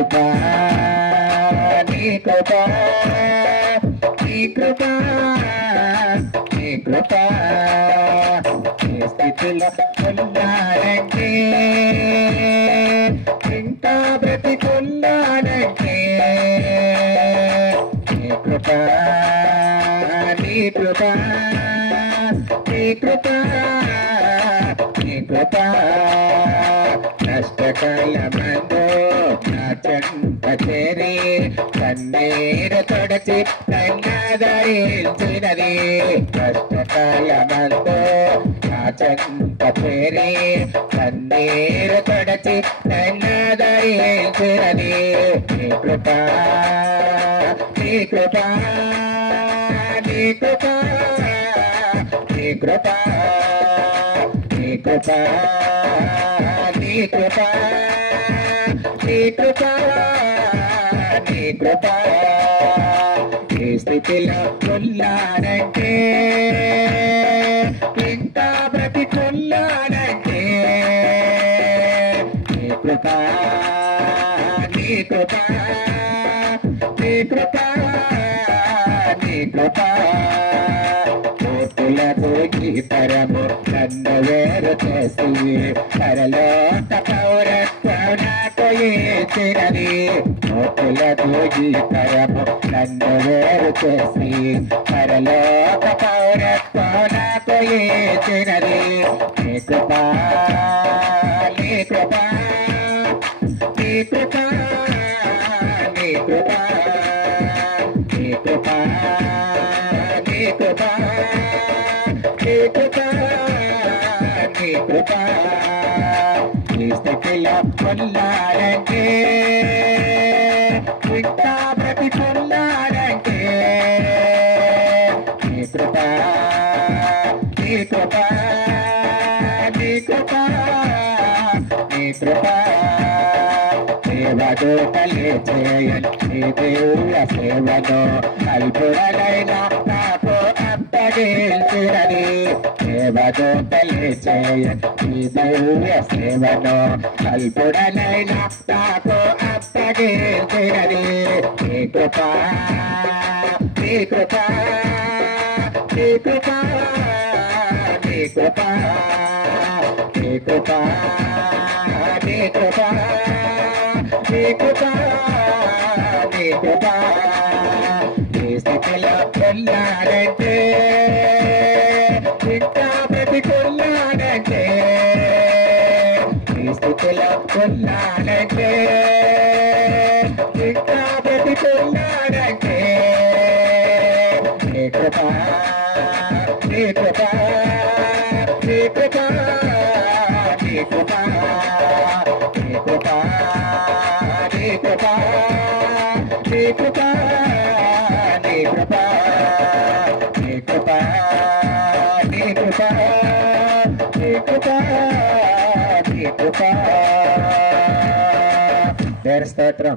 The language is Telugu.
కృపా నీ కృపా నీ కృపా నీ కృపా ఏ స్థితిలో ఉన్నానంటే ఇంకా బ్రతికున్నానంటే నీ కృపా నీ కృపా నీ కృపా నీ కృపా కష్టకాలమందు నా చెంత చేరి కన్నీరు తొడచి నన్నదరించినది కష్టకాలమందు నా చెంత చేరి కన్నీరు తొడచి నన్నదరించినది నీ కృపా నీ కృపా నీ కృపా నీ కృపా నీ కృపా నీ కృపా నీ కృపా నీ కృపా ఈ స్థితిలో ఉన్నానంటే ఇంకా బ్రతికున్నానంటే నీ కృపా నీ కృపా నీ కృపా నీ కృపా కోతులతో గీతరము నన్ను వేరు చేసి పరలోక పౌరత్వం నాకు ఇచ్చినది కోతులతో గీతరము నన్ను వేరు చేసి పరలోక పౌరత్వం నాకు ఇచ్చినది నీ కృపా నీ కృపా నీ కృపా నీ కృపా నీ కృపా నీ కృపా నీ కృపా నీ కృపా ఈ స్థితిలో ఉన్నానంటే ఇంకా బ్రతికున్నానంటే నీ కృపా నీ కృపా నీ కృపా నీ కృపా సేవదూతలే చేయని నీ దేవుళ్ళ సేవను అల్పుడనైనా నాకు అప్పగించినది సేవదూతలే చేయని నీ దేవుళ్ళ సేవను అల్పుడనైనా నాకు అప్పగించినది నీ కృపా నీ కృపా నీ కృపా నీ కృపా నీ కృపా నీ కృపా నీ కృపా నీ కృపా ఈ స్థితిలో ఉన్నానంటే ఇంకా బ్రతికున్నానంటే ఈ స్థితిలో ఉన్నానంటే ఇంకా బ్రతికున్నానంటే నీ కృపా నీ కృపా నీ కృపా నీ కృపా నీ కృపా నీ కృపా నీ కృపా నీ కృపా నీ కృపా నీ కృపా నీ కృపా నీ కృపా స్తోత్రం.